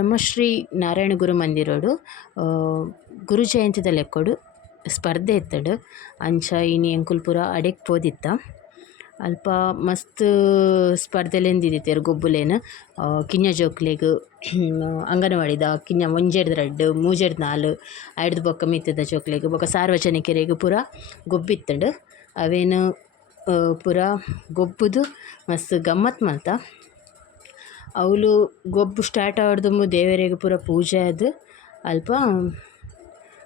ಬ್ರಹ್ಮಶ್ರೀ ನಾರಾಯಣ ಗುರು ಮಂದಿರೋಡು ಗುರು ಜಯಂತಿದ ಲೆಕ್ಕೋಡು ಸ್ಪರ್ಧೆ ಇತ್ತಡು ಅಂಚ ಇನಿ ಎಂಕುಲು ಪೂರ ಅಡೆಗ್ ಪೋದಿತ್ತ ಅಲ್ಪ ಮಸ್ತ್ ಸ್ಪರ್ಧೆಲೆಂದಿದ್ದೀರು ಗೊಬ್ಬುಲೇನು ಕಿಂಜ ಜೋಕ್ಲೆಗ್ ಅಂಗನವಾಡಿದ ಕಿಂಜ ಒಂಜೆಡ್ದು 2 ಮೂಜೆಡ್ದು 4 ಐಡ್ದು ಬೊಕ್ಕ ಮಿತ್ತದ ಜೋಕ್ಲೆಗ್ ಬೊಕ್ಕ ಸಾರ್ವಜನಿಕರೆಗ್ ಪೂರ ಗೊಬ್ಬಿತ್ತಂಡು ಅವೇನು ಪೂರ ಗೊಬ್ಬುದು ಮಸ್ತ್ ಗಮ್ಮತ್ ಮಲ್ತ ಅವಳು ಗೊಬ್ಬು ಸ್ಟಾರ್ಟ್ ಆಡ್ದು ದೇವರಿಗೆ ಪೂರ ಪೂಜೆ ಆದು ಅಲ್ಪ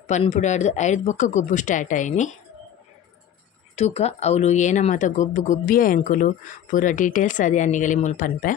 ಪನ್ಪುಡಾಡ್ದು ಐಡ್ದು ಬೊಕ್ಕ ಗೊಬ್ಬು ಸ್ಟಾರ್ಟ್ ಆಯ್ನಿ ತೂಕ ಅವಳು ಏನ ಮಾತ ಗೊಬ್ಬು ಗೊಬ್ಬಿಯ ಎಂಕುಲು ಪೂರ ಡೀಟೇಲ್ಸ್ ಅದೇ ಅನ್ನಿಗಲಿ ಮುಲ್ ಪನ್ಪೆ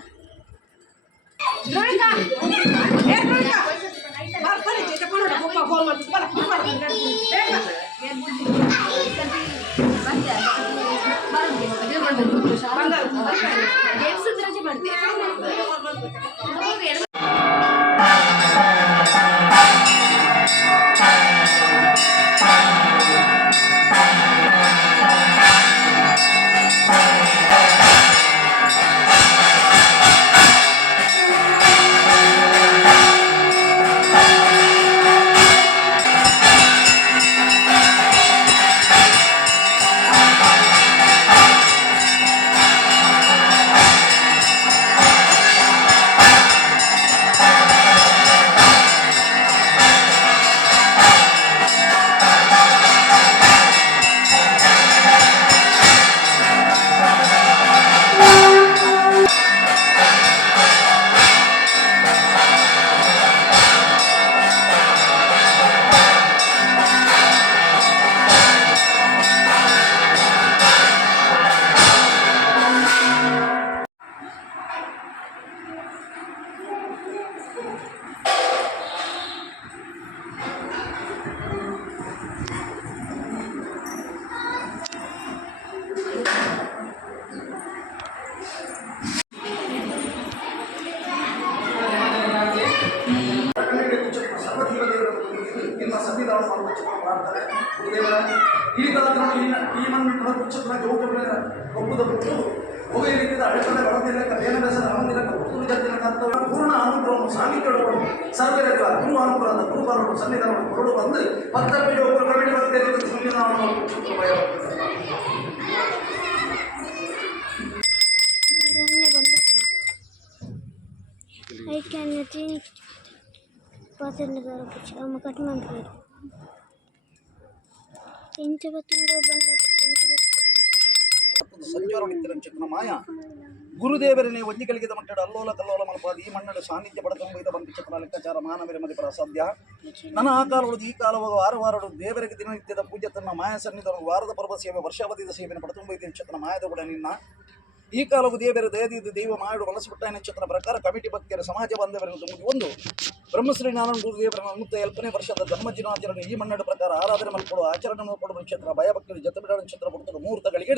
ಪೂರ್ಣ ಅನುಗ್ರಹವನ್ನು ಸಾಂಘಿಕವನ್ನು ಸರ್ವೇ ಗುರು ಅನುಗ್ರಹದ ಗುರುಬಾರರು ಸನ್ನಿಧಾನವನ್ನು ಹೊರಡು ಬಂದು ಪತ್ತಪ್ಪಿ ಒಬ್ಬರು ಕಮಿಟಿ ಬರ್ತೇನೆ ಸಂವಿಧಾನವನ್ನು ಸಂಚಾರ ಚಿತ್ರ ಮಾಯ ಗುರುದೇವರನೇ ಒಂಜಿಗಳಿಗೆ ಮಟ್ಟಡ ಅಲ್ಲೋಲ ಕಲ್ಲೋಲ ಮಲಪಾದ ಈ ಮಣ್ಣಡು ಸಾನ್ನಿಧ್ಯ ಪಡೆದ ಬಂದು ಚಿತ್ರ ಲೆಕ್ಕಾಚಾರ ಮಾನವರ ಮದಿ ಪರ ಅಸಾಧ್ಯ ನನ್ನ ಆ ಕಾಲಗಳು ಈ ಕಾಲವಾಗ ವಾರವಾರಡು ದೇವರಿಗೆ ದಿನನಿತ್ಯದ ಪೂಜೆ ತನ್ನ ಮಾಯ ಸನ್ನಿಧಾನ ವಾರದ ಪರ್ವ ಸೇವೆ ವರ್ಷಾವಧಿದ ಸೇವೆಯನ್ನು ಪಡೆದುಕೊಂಬೈತಿನ ಚಿತ್ರ ಮಾಯದ ಕೂಡ ನಿನ್ನ ಈ ಕಾಲವು ದೇವರ ದಯದಿದ್ದು ದೈವ ಮಾಡು ಮನಸ್ಸುಬಿಟ್ಟಾಯನ ಚಿತ್ರ ಪ್ರಕಾರ ಕಮಿಟಿ ಭಕ್ತಿಯರ ಸಮಾಜ ಬಾಂಧವರನ್ನು ತುಂಬಿ ಒಂದು ಬ್ರಹ್ಮಶ್ರೀ ನಾರಾಯಣ ಗುರುದೇವರ 150ನೇ ವರ್ಷದ ಜನ್ಮದಿನಾಚರಣೆ ಈ ಮಣ್ಣಡ ಪ್ರಕಾರ ಆರಾಧನೆ ಮಲ್ಕೊಡು ಆಚರಣೆ ಕೊಡುವ ನಕ್ಷತ್ರ ಭಯಭಕ್ತಿ ಜೊತೆ ಬಿಡೋ ನಕ್ಷತ್ರ ಕೊಡ್ತಾರೆ ಮುಹೂರ್ತಗಳಿಗೆ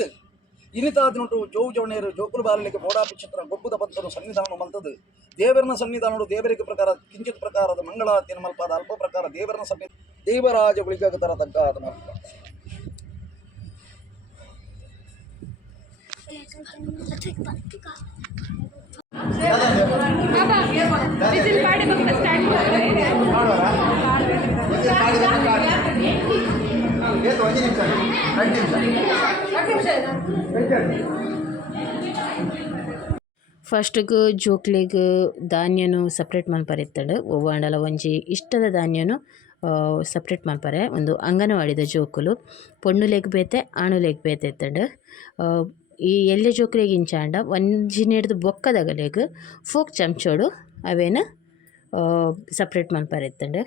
ಇನಿತಾದಿನುಂಟು ಜೋಜವಣೇರು ಜೋಕುಲು ಬಾಲಿಗೆ ಬೋಡಾಪಿ ಚಿತ್ರ ಗೊಬ್ಬುದ ಬಂತನು ಸನ್ನಿಧಾನ ಮಲ್ತದು ದೇವರನ ಸನ್ನಿಧಾನಗಳು ದೇವರಿಗೆ ಪ್ರಕಾರ ಕಿಂಚಿತ್ ಪ್ರಕಾರದ ಮಂಗಳಾರತಿಯನ್ನು ಮಲ್ಪಾದ ಅಲ್ಪ ಪ್ರಕಾರ ದೇವರನ ಸನ್ನಿಧಾನ ದೇವರಾಜ ಗುಳಿಗಾಗ ತರ ತಗ್ಗಾದ ಮಲ್ಪ ಫಸ್ಟ್ಗೆ ಜೋಕ್ಲೆಗ್ ಧಾನ್ಯನು ಸಪ್ರೇಟ್ ಮಲ್ಪರಿತ್ತಡು ಒವ್ವಾಂಡಲ ಒಂಜಿ ಇಷ್ಟದ ಧಾನ್ಯನು ಸಪ್ರೇಟ್ ಮಲ್ಪರೆ ಒಂದು ಅಂಗನವಾಡಿದ ಜೋಕುಲು ಪೊಣ್ಣುಲೆಗ್ ಬೇತೆ ಆಣುಲೆಗ್ ಬೇತೆ ಇತ್ತಂಡು ಈ ಎಲ್ಲೆ ಜೋಕ್ಲೆಗ್ ಇಂಚಾಂಡ ಒಂಜಿನೆಡ್ದು ಬೊಕ್ಕದಗಲೆಗ್ ಫೋಕ್ ಚಮಚೋಡು ಅವೇನು ಸಪ್ರೇಟ್ ಮಲ್ಪರಿತ್ತಂಡು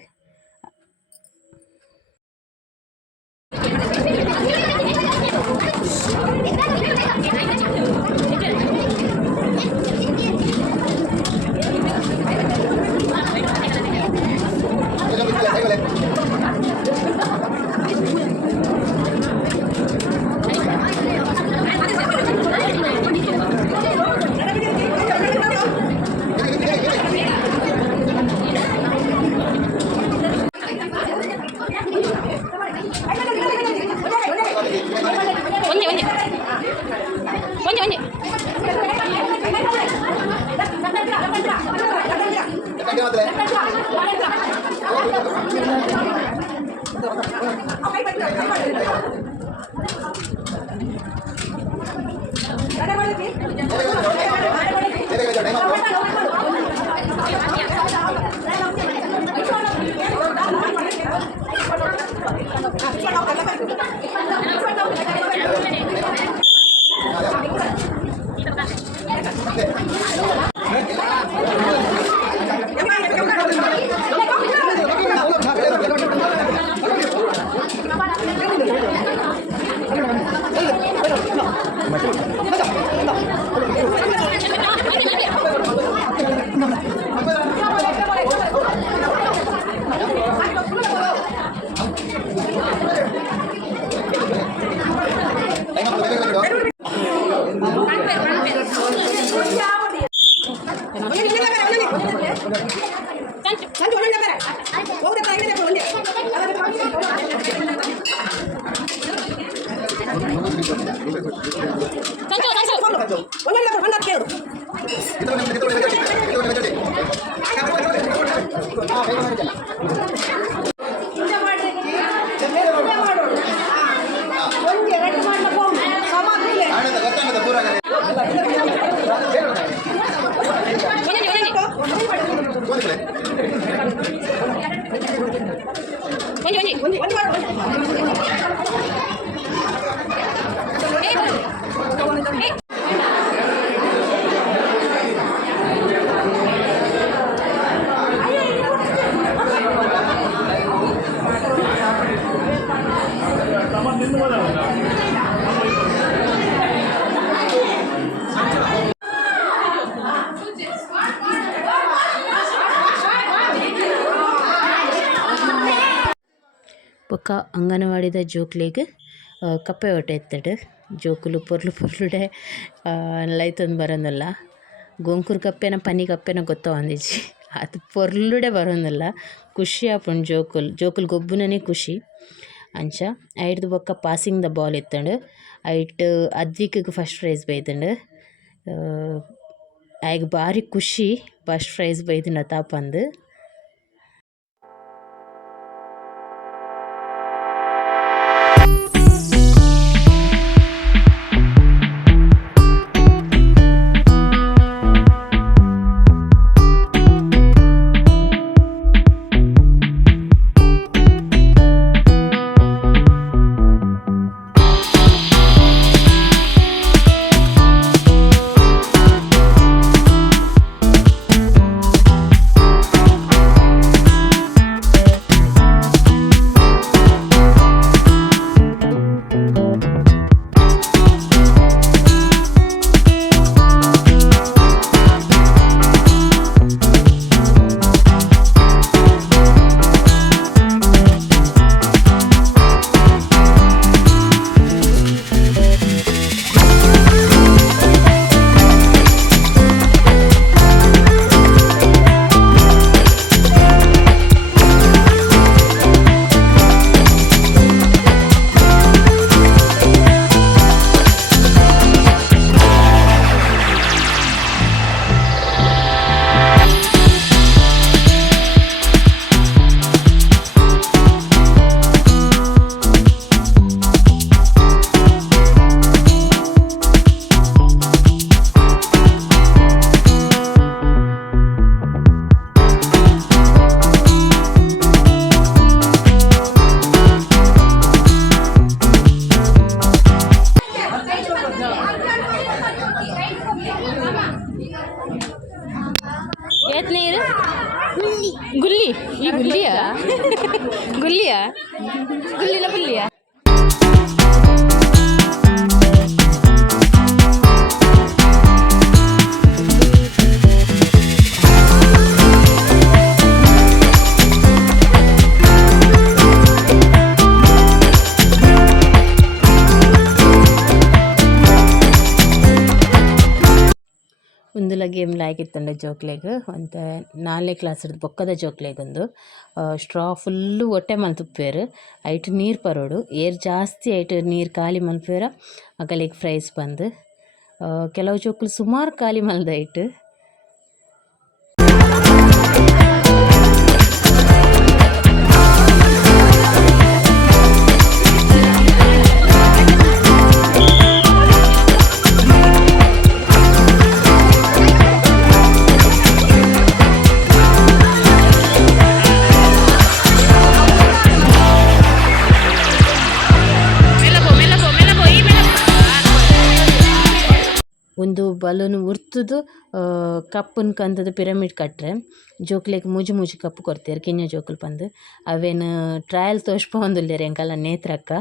ಬೊಕ್ಕ ಅಂಗನವಾಡಿದ ಜೋಕ್ಲೆಗ್ ಕಪ್ಪೆ ಹೊಟ್ಟೆ ಎತ್ತಡ್ ಜೋಕುಲು ಪೊರ್ಲು ಪೊರ್ಲುಡೆ ಲೈತೊಂದು ಬರೋದಿಲ್ಲ. ಗೊಂಕುರು ಕಪ್ಪೆನ ಪನಿ ಕಪ್ಪೆನ ಗೊತ್ತವಂದಿಜ್ಜಿ ಅದು ಪೊರ್ಲುಡೆ ಬರೋದಿಲ್ಲ. ಖುಷಿ ಆಪುಂಡು ಜೋಕುಲು ಗೊಬ್ಬುನನೇ ಖುಷಿ ಅಂಚ. ಐಟ್ದು ಬೊಕ್ಕ ಪಾಸಿಂಗ್ ದ ಬಾಲ್ ಎತ್ತಂಡು ಐಟ್ ಅದ್ವಿಕ್ಗೆ ಫಸ್ಟ್ ಪ್ರೈಸ್ ಬೈತಂಡು. ಆಯ್ಗೆ ಭಾರಿ ಖುಷಿ ಫಸ್ಟ್ ಪ್ರೈಸ್ ಬೈದಿನ ತಾಪಂದು. ಏತ್ ನೀರು ಗುಲ್ಲಿ ಈ ಗುಲ್ಲಿಯಾ ಗುಲ್ಲಿಯಾ ಗುಲ್ಲಿನ ಗುಲ್ಲಿಯಾ ಒಂದುಲ ಗೇಮ್ ಲಾಯ್ಕಿತ್ತಂಡ ಜೋಕ್ಲೆಗ್ ಒಂತ 4ನೇ ಕ್ಲಾಸ್‌ರ್ದು ಬೊಕ್ಕದ ಜೋಕ್ಲೆಗ್ ಒಂದು ಸ್ಟ್ರಾ ಫುಲ್ಲು ಒಟ್ಟೆ ಮಲ್ತುಪ್ಪೇರು ಐಟ್ ನೀರು ಪರೋಡು ಏರ್ ಜಾಸ್ತಿ ಐಟ್ ನೀರು ಖಾಲಿ ಮಲ್ಪೇರ ಅಕಲೆಗ್ ಪ್ರೈಸ್ ಬಂದು ಕೆಲವು ಜೋಕುಲು ಸುಮಾರು ಖಾಲಿ ಮಲ್ದ ಐಟ್. ಒಂದು ಬಲೂನ್ ಉರ್ತುದು ಕಪ್ಪುನ್ ಕಂದದ ಪಿರಮಿಡ್ ಕಟ್ರೆ ಜೋಕ್ಲೆಗ್ ಮೂಜಿ ಮೂಜಿ ಕಪ್ಪು ಕೊರ್ತೆರ್ ಕಿಂಜ ಜೋಕುಲು ಪಂದ್ ಅವೇನು ಟ್ರಯಲ್ ತೋಜ್ಪೊಂದುಲ್ಲೆರ್ ಎಂಕಲ್ಲ ನೇತ್ರಕ್ಕ.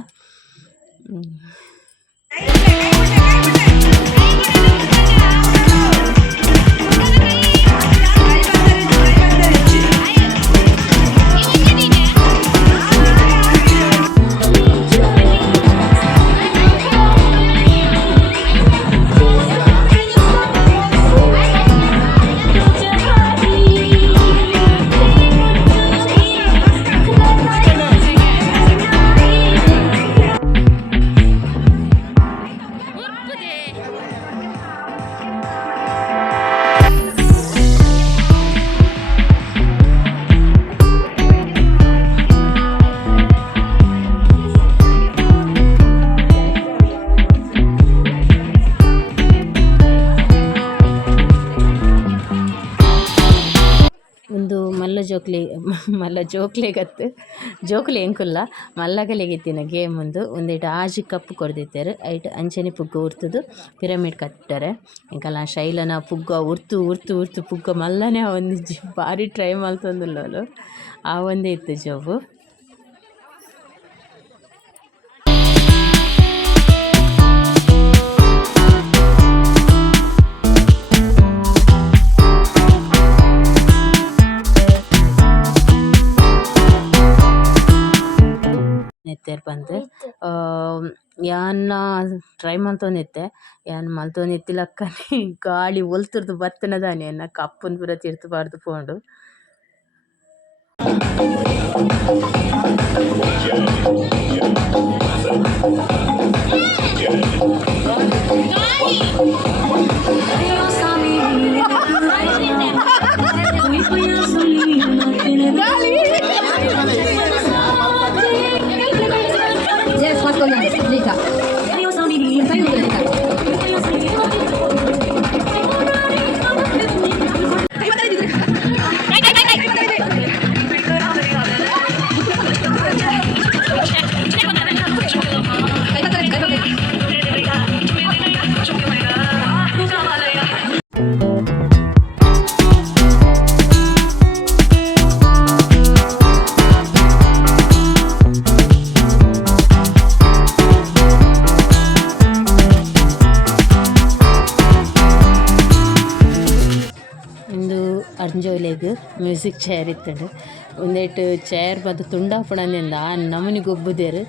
ಒಂದು ಮಲ್ಲ ಜೋಕ್ಲೆಗತ್ತು ಜೋಕುಲು ಎಂಕುಲ್ಲ ಮಲ್ಲಗಲೆಗಿತ್ತಿನ ಗೇಮ್ ಒಂದೆಟ್ ಆಜಿ ಕಪ್ಪು ಕೊರ್ದಿತ್ತೆರ್ ಐಟ್ ಅಂಚನೆ ಪುಗ್ಗ ಉರ್ತುದು ಪಿರಮಿಡ್ ಕಟ್ಟರೆ ಎಂಕಲ್ಲ ಶೈಲನ ಪುಗ್ಗ ಉರ್ತು ಉರ್ತು ಉರ್ತು ಪುಗ್ಗ ಮಲ್ಲನೆ ಒಂಜಿ ಬಾರಿ ಟ್ರೈ ಮಲ್ತೊಂದುಲ್ಲಲು ಆ ಒಂದೇ ಇತ್ತು ಜೋಬು. ನೆತ್ತೆರ್ ಪಂದ್ ಯಾನ್ನ ಟ್ರೈ ಮಲ್ತೊಂದಿತ್ತೆ ಯಾನ್ ಮಲ್ತೊಂದಿತ್ತಿಲಕ್ಕನೆ ಗಾಳಿ ಒಲ್ತುರ್ದು ಬತ್ತುನದಾನೆ ಎನ್ನ ಕಪ್ಪುನ್ ಪೂರ ತಿರ್ತ್ ಪಾಡ್ದು ಪೋಂಡು. ಅಂಜೋಲೆಗ್ ಮ್ಯೂಸಿಕ್ ಚೇರ್ ಇತ್ತಂಡು ಒಂದೇಟ್ ಚೇರ್ ಬದು ತುಂಡಾಪುಡಂದಿಂದ ಆ ನಮನಿ ಗೊಬ್ಬುದೆರ್.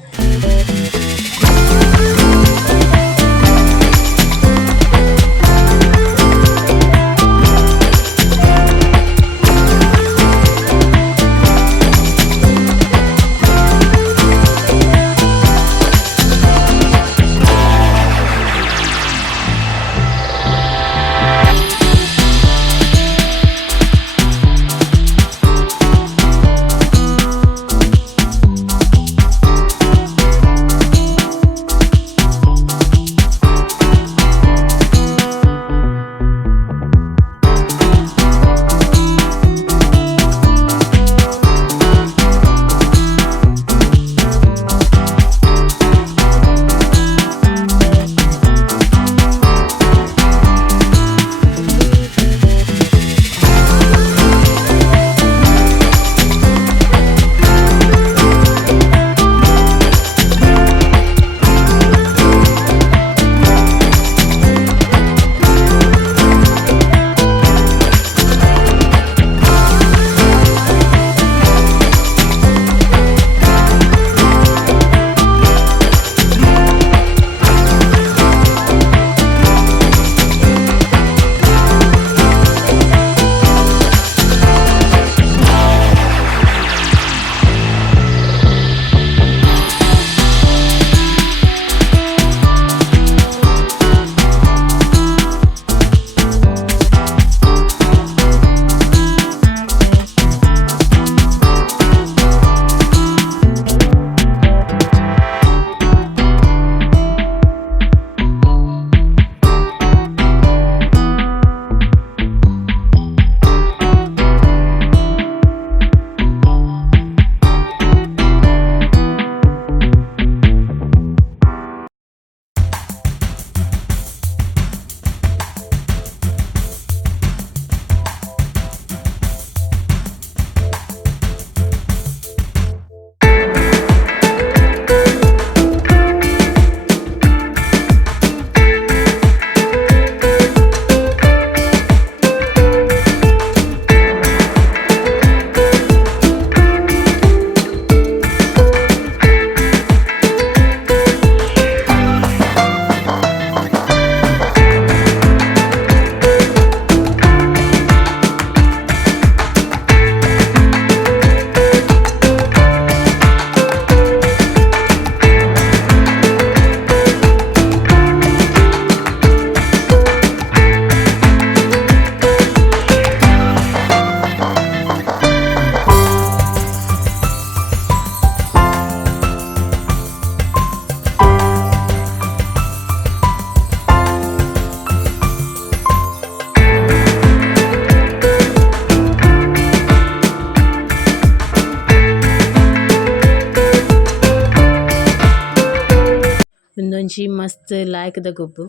ಒಂಜಿ ಮಸ್ತ್ ಲಾಯ್ಕದ ಗೊಬ್ಬು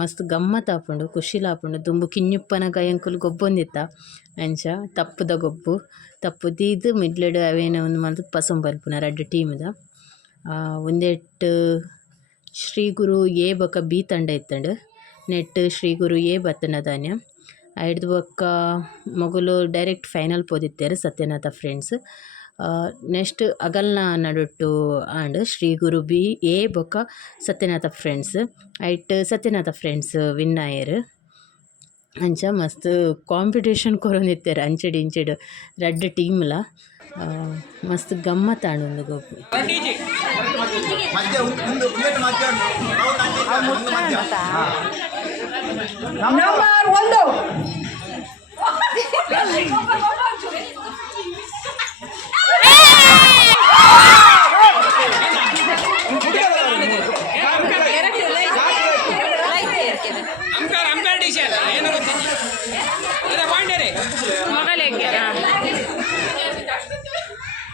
ಮಸ್ತ್ ಗಮ್ಮತ್ ಆಪುಂಡು ಖುಷಿಲ ಆಪುಂಡು ದುಂಬು ಕಿಂಜುಪ್ಪನಗ ಎಂಕುಲು ಗೊಬ್ಬೊಂದಿತ್ತ ಅಂಚ ತಪ್ಪುದ ಗೊಬ್ಬು ತಪ್ಪು ದೀದ್ ಮಿಡ್ಲಡ್ ಅವೇನ ಒಂದು ಮಂತ್ ಪಸಂದ್ ಬರ್ಪುನ ರಡ್ಡ್ ಟೀಮ್ದ ಉಂದೆಟ್ ಶ್ರೀ ಗುರು ಎ ಬೊಕ ಬಿ ತಂಡ ಇತ್ತಂಡು ನೆಟ್ ಶ್ರೀ ಗುರು ಎ ಬತ್ತನದಾನ್ಯ ಐಡ್ದು ಬೊಕ್ಕ ಮೊಗುಲು ಡೈರೆಕ್ಟ್ ಫೈನಲ್ ಪೋದಿತ್ತೆರ್ ಸತ್ಯನಾಥ ಫ್ರೆಂಡ್ಸ್ ನೆಕ್ಸ್ಟ್ ಅಗಲ್ನ ನಡುಟು ಆಂಡ್ ಶ್ರೀ ಗುರು ಬಿ ಎ ಬೊಕ ಸತ್ಯನಾಥ ಫ್ರೆಂಡ್ಸ್ ಐಟ್ ಸತ್ಯನಾಥ ಫ್ರೆಂಡ್ಸ್ ವಿನ್ ಆಯೆರ್ ಅಂಚ ಮಸ್ತ್ ಕಾಂಪಿಟೇಷನ್ ಕೊರೊಂದಿತ್ತೆರ್ ಅಂಚೆಡ್ ಇಂಚೆಡ್ ರಡ್ಡ್ ಟೀಮ್ಲ ಮಸ್ತ್ ಗಮ್ಮತ್ ಆಂಡ್ ಗೊಬ್ಬು ನಂಬರ್ 1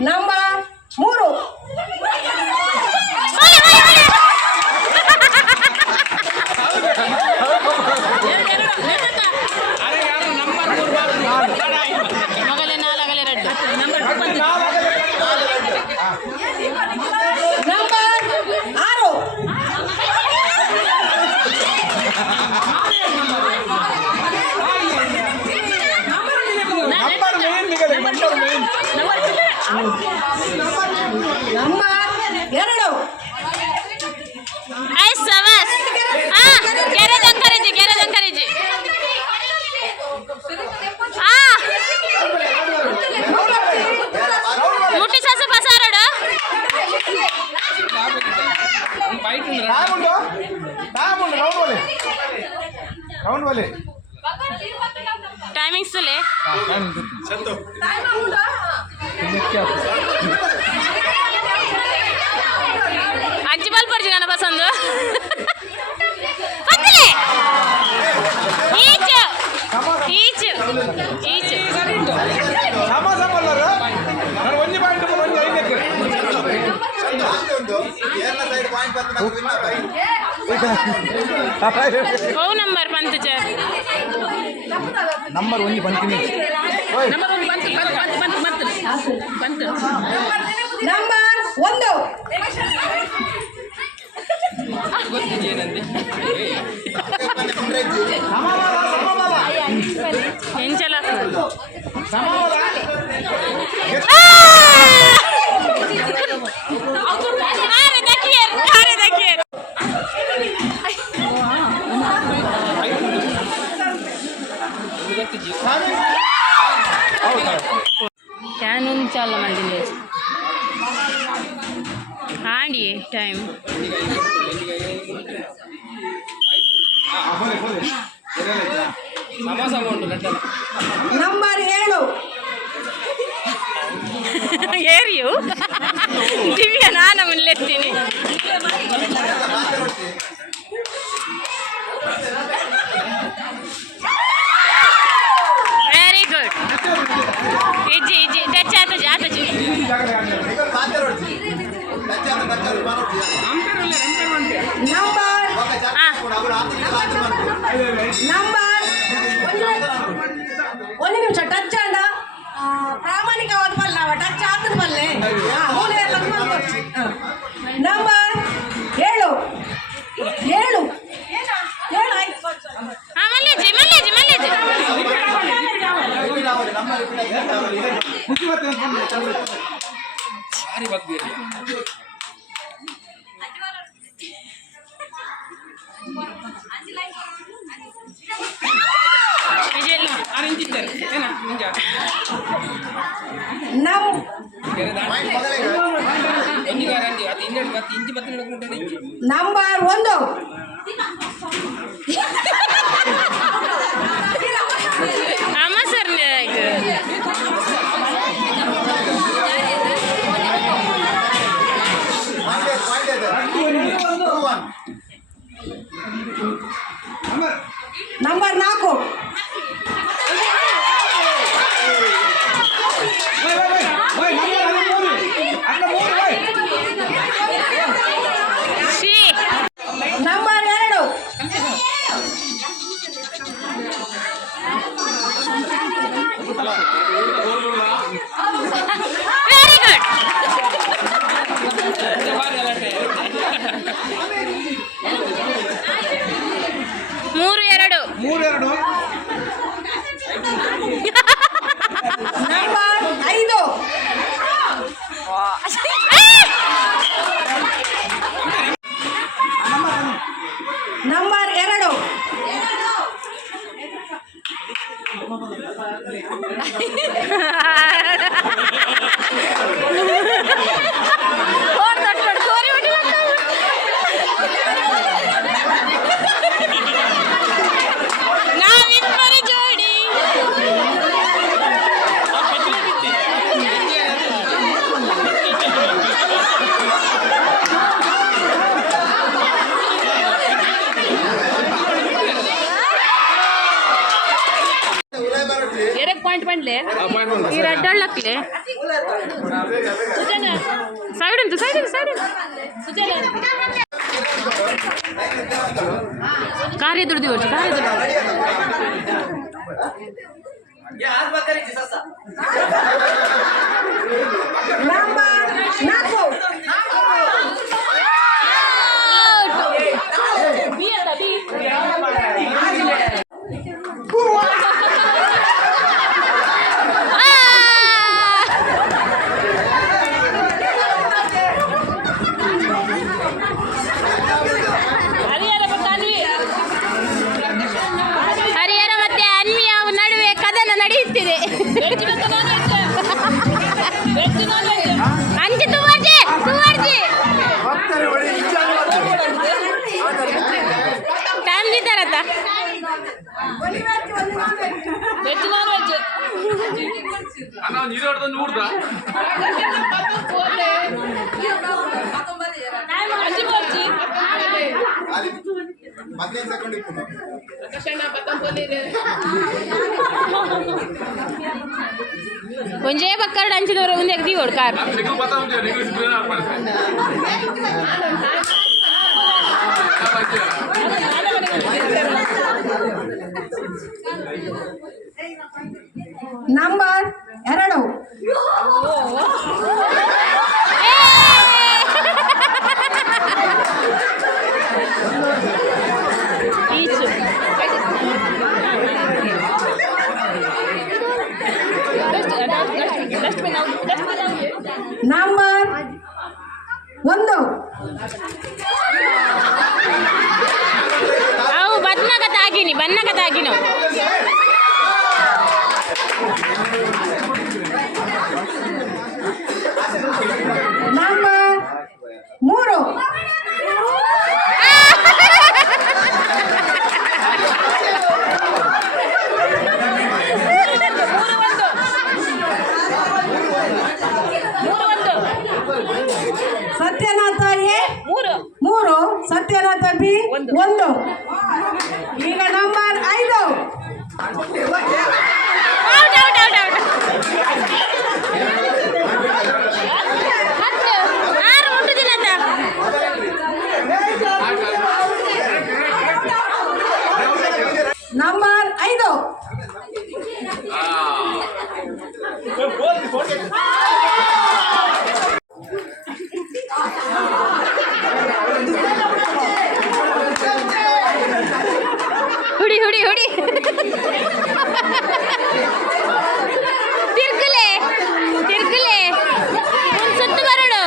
ನಂಬರ್ 3 ಮಗಲೆ ನಾಲ್ಕಲೆ ರಡ್ಡು ನಂಬರ್ 6 ನಂಬರ್ 2 ಟೈಮಿಂಗ್ಸ್ ಲೇ ಅಜ್ಜಿ ಬಾಲ್ ಪಡ್ಜಿ ನನ್ನ ಪಸಂದು ಈಚ್ ಈಚ್ ಈಚ್ ಓ ನಂಬರ್ ಬಂತು ಚ ನಂಬರ್ 1 ಬಂತೀನಿ ನಂಬರ್ 1 ಬಂತು ನಂಬರ್ 1 ಎಂಚಲ క్యాన్ చాలా మంది లేదు ఆండి టైం ನಂಬರ್ 7 ಏರಿಯು ದಿವ್ಯ ನಾನು ಮುಲ್ಲೆತ್ತೀನಿ ವೆರಿ ಗುಡ್ ಇಜ್ಜಿ ಇಜ್ಜಿ ಟಚ್ ಆತಜಿ ಆತಜಿ ನಂಬರ್ ಒಂದು ನಿಮಿಷ ಟಚ್ ಅಂಡ ಪ್ರಾಮಾಣಿಕವಾದ ಬಲ್ಲ ಟಚ್ ಆಗ್ತದ ಬಲ್ಲೆ ನಂಬರ್ 7 ಮಲ್ಲೇಜಿ ಮಲ್ಲೇಜಿ ಮಲ್ಲೇಜಿ ನಂಬರ್ 1 ಅಮ್ಮ ಸರ್ ನಂಬರ್ 4 ಶ್ರೀ ಮಾಡ್ಲೆ ಈ ರೆಡ್ ಹಳ್ಳಕ್ಲೆ ಸೈಡ್ ಉಂಟು ಸೈಡ್ ಕಾರ್ಯ ದುಡ್ದು ಹರಿಹರ ಮತ್ತೆ ಅನ್ವಿಯ ನಡುವೆ ಕದನ ನಡೆಯುತ್ತಿದೆ. ಅಂಚೆ ತುವರ್ಜಿ ತಂದಿದ್ದಾರತ್ತ కొంచెం పక్కన అంచు దూరం ఉంది ఎక్కడి కొడుకారు ನಂಬರ್ 2 ನಂಬರ್ 1 ಅವು ಬನ್ನಕ ತಾಗಿನ number 3 Satyanatha A 3 Satyanatha B 1 ಈಗ ನಂಬರ್ 5 ನಂಬರ್ 5 ಹುಡಿ ತಿರ್ಕಲೆ ಸುತ್ತು ಬರಡು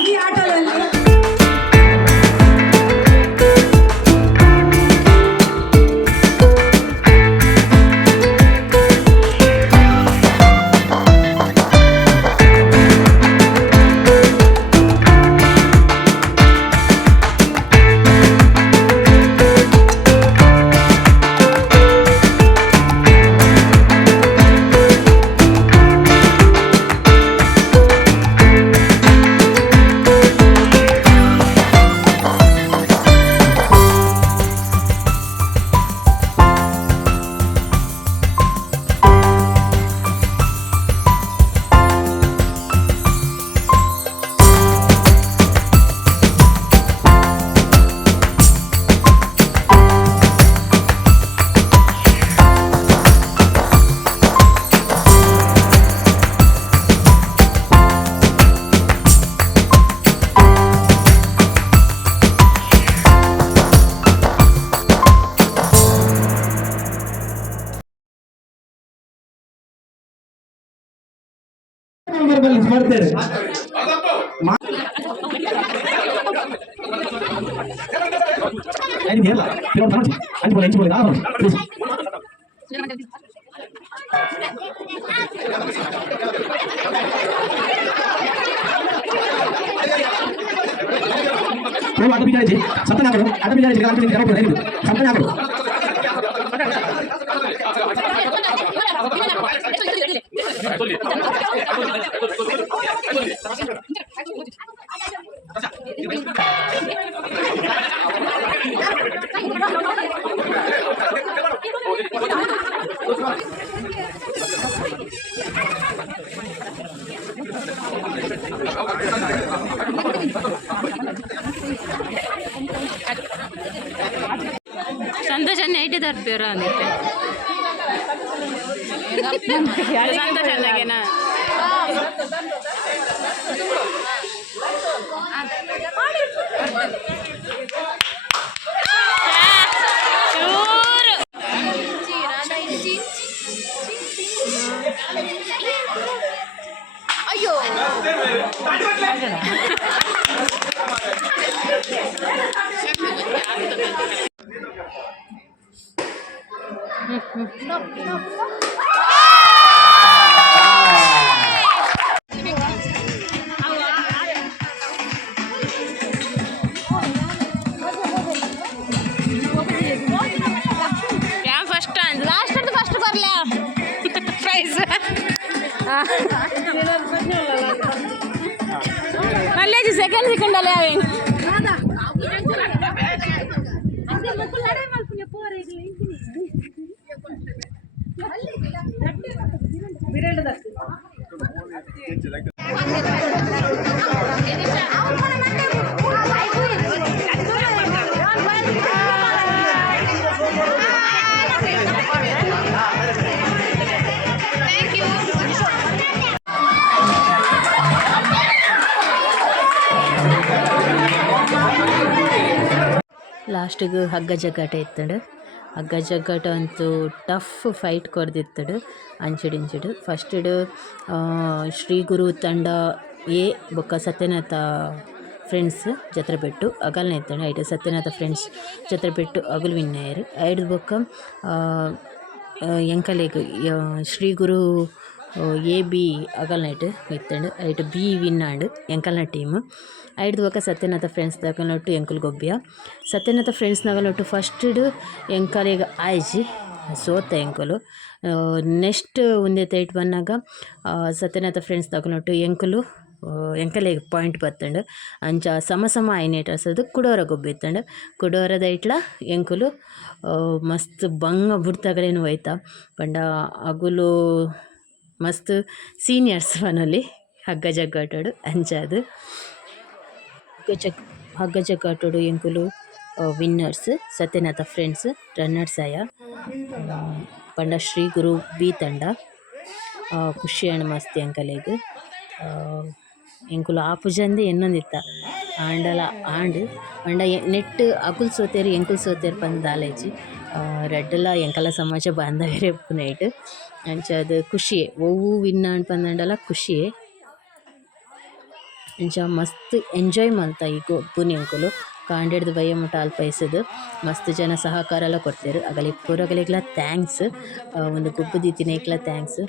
ಈ ಆಟದಲ್ಲಿ ಮಾಡ್ತೇನೆ ಅಡ್ಡ ಬಿಜಾರಿಸಿ ಸತ್ತನ ಹಾಕೋದು ಅಡ್ಡ ಬಿಜಾರಿಸಿ ಕಾಲ್ಪನಿಕ ಜನ ಕೊಡೋದು ಸತ್ತನ ಹಾಕೋದು ಸಂತೋಷ ನೈಟ್ ತರ್ಪೇರ ಅಂದಿತ್ತೆ ಸಂತೋಷ ಅಂದಾಗೇನಾ ಅಯ್ಯೋ ಫಸ್ಟ್ ಲಾಸ್ಟ್ ಫಸ್ಟ್ ಬರಲ ಪ್ರೈಸ್ మళ్ళీ సెకండ్ సెకండ్ అలా ಲಾಸ್ಟಿಗೆ ಹಗ್ಗ ಜಗ್ಗಾಟ ಇತ್ತಡು ಹಗ್ಗ ಜಗ್ಗಾಟ ಅಂತೂ ಟಫ್ ಫೈಟ್ ಕೊರ್ದಿತ್ತಡು ಅಂಚಿಡು ಫಸ್ಟಿಡು ಶ್ರೀ ಗುರು ತಂಡ ಎ ಬೊಕ್ಕ ಸತ್ಯನಾಥ ಫ್ರೆಂಡ್ಸ್ ಜತ್ರ ಪೆಟ್ಟು ಅಗಲ್ನ ಇತ್ತಂಡು ಐಟ್ ಸತ್ಯನಾಥ ಫ್ರೆಂಡ್ಸ್ ಜತ್ರ ಪೆಟ್ಟು ಅಗಲು ವಿನ್ ಆಯರು ಐಡ್ ಬೊಕ್ಕ ಎಂಕಲೆಗ್ ಶ್ರೀ ಗುರು ಎ ಬಿ ಅಗಲ್ನೈಟ್ ಇತ್ತಂಡು ಐಟ್ ಬಿ ವಿನ್ ಆಂಡ್ ಎಂಕಲ್ನ ಟೀಮ್ ಐಡ್ದು ಬೊಕ್ಕ ಸತ್ಯನಾಥ ಫ್ರೆಂಡ್ಸ್ ದಕಲ್ನೊಟ್ಟು ಎಂಕುಲು ಗೊಬ್ಬಿಯ ಸತ್ಯನಾಥ ಫ್ರೆಂಡ್ಸ್ ನಗಲೊಟ್ಟು ಫಸ್ಟ್ ಎಂಕಲೆಗ್ ಆಯ್ಜಿ ಸೋತ ಎಂಕುಲು ನೆಕ್ಸ್ಟ್ ಒಂದೇ ತೈಟ್ ಬಂದಾಗ ಸತ್ಯನಾಥ ಫ್ರೆಂಡ್ಸ್ ದಕಲ್ನೊಟ್ಟು ಎಂಕಲೆಗ್ ಪಾಯಿಂಟ್ ಬತ್ತಂಡು ಅಂಚ ಸಮ ಐನೇಟ್ ಅಸದು ಕುಡೋರ ಗೊಬ್ಬಿತ್ತಂಡು ಕುಡೋರದ ಇಟ್ಲ ಎಂಕುಲು ಮಸ್ತ್ ಬಂಗ ಬುಡ್ತಗಲೇನು ಹೋಯ್ತಾ ಪಂಡ ಅಗುಲು ಮಸ್ತ್ ಸೀನಿಯರ್ಸ್ ಮನಲ್ಲಿ ಹಗ್ಗ ಜಗ್ಗಾಟೋಡು ಅಂಚಾದು ಹಗ್ಗ ಜಗ್ಗಾಟೋಡು ಎಂಕುಲು ವಿನ್ನರ್ಸ್ ಸತ್ಯನಾಥ ಫ್ರೆಂಡ್ಸ್ ರನ್ನರ್ಸ್ ಆಯ ಪಂಡ ಶ್ರೀ ಗುರು ಬಿ ತಂಡ ಖುಷಿ ಅಣ್ಣ ಮಸ್ತಿ ಅಂಕಲೆಗ್ ಎಂಕುಲು ಆಪುಜಂದೆ ಎನ್ನೊಂದಿತ್ತ ಆಂಡಲ ಆಂಡ್ ಪಂಡ ನೆಟ್ ಅಕುಲ್ ಸೋತೇರು ಎಂಕುಲ್ ಸೋತೇರು ಪಂದ್ ದಾಲೇಜಿ రెడ్డల ఎంకల సమాజ బాంధవ్య నైట్ అంచ ಖುಷಿಯೇ ಒವ್ವು ವಿನ್ ಅನ್ ಪಂದಂಡಲ ಖುಷಿಯೇ ಅಂಚ ಮಸ್ತ್ ಎಂಜಾಯ್ ಮಲ್ತ ಈ ಗೊಬ್ಬುನಿ ಎಂಕುಲು ಕಾಂಡೆಡ್ದು ಬಯ್ಯ ಮುಟ್ಟ ಅಲ್ಪ ಎಸೆದು ಮಸ್ತ್ ಜನ ಸಹಕಾರ ಎಲ್ಲ ಕೊಡ್ತೇರು ಅಗಲಿ ಪೂರಗಲಿಗ್ಲ ಥ್ಯಾಂಕ್ಸ್ ಒಂದು ಗೊಬ್ಬು ದೀತಿನೈಕ್ಲ ಥ್ಯಾಂಕ್ಸ್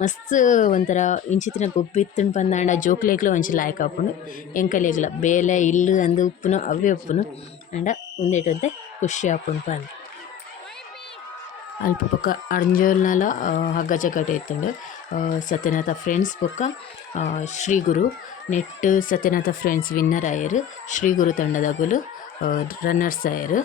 ಮಸ್ತ್ ಒಂಥರ ಇಂಚಿತ್ತಿನ ಗೊಬ್ಬು ಇತ್ತುಂಡು ಪಂದಾಂಡ ಜೋಕ್ಲೆಗ್ಲ ಒಂಚಿ ಲಾಯ್ಕ್ ಆಪುಂಡು ಎಂಕಲೆಗ್ಲ ಬೇಲೆ ಇಲ್ಲು ಅಂದು ಉಪ್ಪುನು ಅವೇ ಉಪ್ಪುನು ಅಂಡ ಉಂದೇಟಂತೆ ಖುಷಿ ಆಪುಂಡು ಪಂದ್ ಅಲ್ಪ ಪಕ್ಕ ಅರ್ಜೋಲ್ನಲ ಹಗ್ಗ ಜಗ್ಗಾಟ ಇತ್ತಂಡು ಸತ್ಯನಾಥ ಫ್ರೆಂಡ್ಸ್ ಪಕ್ಕ ಶ್ರೀ ಗುರು ನೆಟ್ ಸತ್ಯನಾಥ ಫ್ರೆಂಡ್ಸ್ ವಿನ್ನರ್ ಆಯರು ಶ್ರೀ ಗುರು ತಂಡದಗುಲು ರನ್ನರ್ಸ್ ಆಯರು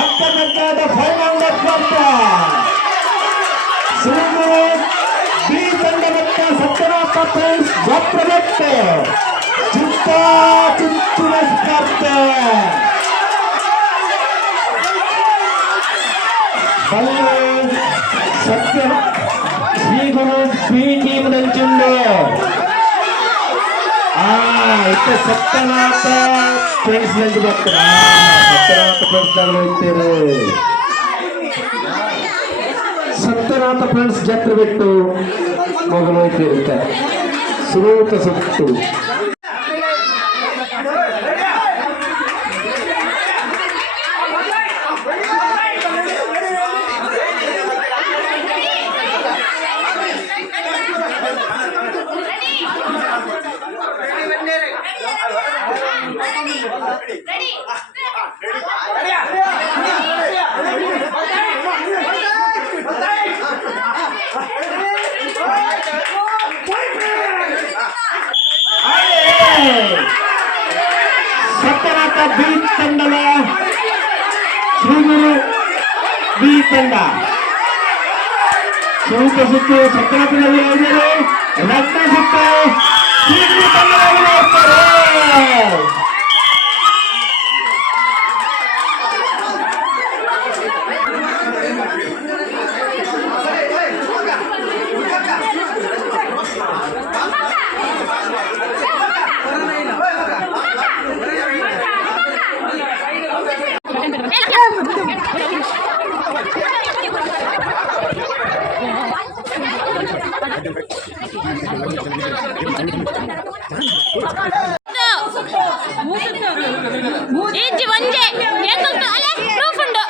ಅಕ್ಕಪಕ್ಕದ ಫೈನಲ್ ಸುಮ್ಮನೆ ಬಿ ತಂಡ ಮತ್ತು ಸತ್ಯನಾಥ ಫ್ರೆಂಡ್ಸ್ ಜಾತ್ರೆ ಚುಂಚುನ ಸ್ಪರ್ಧೆ ಸತ್ಯ ಶ್ರೀ ಗುರು ಬಿ ಟೀಮ್ ದಂಚುಂಡು ಇತ್ತೆ ಸತ್ಯನಾಥ ಫ್ರೆಂಡ್ಸ್ ನಂದು ಬರ್ತಾರೆ ಸತ್ಯನಾಥ ಫ್ರೆಂಡ್ಸ್ ಹೋಗ್ತೇವೆ ಸತ್ಯನಾಥ ಫ್ರೆಂಡ್ಸ್ ಜಾತ್ರೆ ಬಿಟ್ಟು ಮಗಲು ಹೋಗ್ತಿರುತ್ತೆ ಸುರೂತ ಸುತ್ತು ಸತ್ಯನಾಥ ಬಿ ತಂಡದ ಶ್ರೀಗುರು ಬಿ ತಂಡ ಸೂತ ಸುತ್ತು ಸತ್ಯನಾಥದಲ್ಲಿ ಹೋದರೆ ರತ್ನ ಸುತ್ತು ಶ್ರೀಗುರು ತಂಡದಲ್ಲಿ ಹೋಗ್ತಾರೆ ఏంటి వంజే ఏంటంటే అలే ప్రూఫ్ ఉండు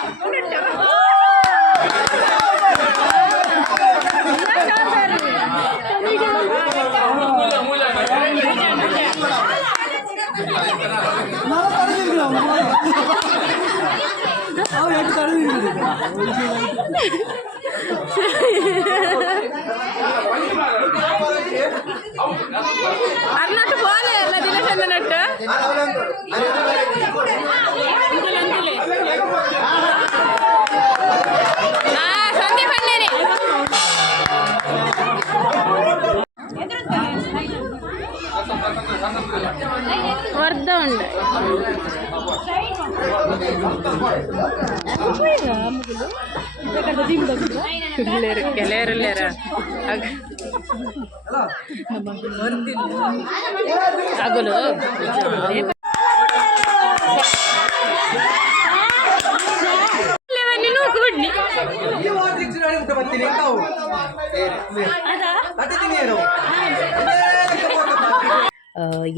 అన్నట్టు పోలే అలా దినేష్ అన్నట్టు సందీప్ అన్నేని వర్ధ ఉండు ಗೆಳೆಯರು ಅಗಲು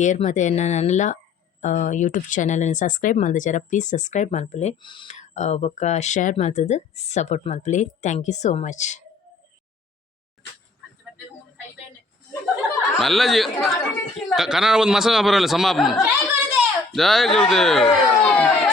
ಏರ್ ಮತ್ತು ನನ್ನೆಲ್ಲ ಯೂಟ್ಯೂಬ್ ಚಾನಲನ್ನು ಸಬ್ಸ್ಕ್ರೈಬ್ ಮಾಡಿದಾರ ಪ್ಲೀಸ್ ಸಬ್ಸ್ಕ್ರೈಬ್ ಮಲ್ಪಲೆ ಬೊಕ್ಕ ಶೇರ್ ಮಾಡ್ತದೆ ಸಪೋರ್ಟ್ ಮಲ್ಪಲೆ ಥ್ಯಾಂಕ್ ಯು ಸೋ ಮಚ್ നല്ല കന്നഡ ಒಂದು ಮಸಾಲ ಬರಲ್ಲ ಸಮಾಪನ ಜೈ ಗುರುದೇವ್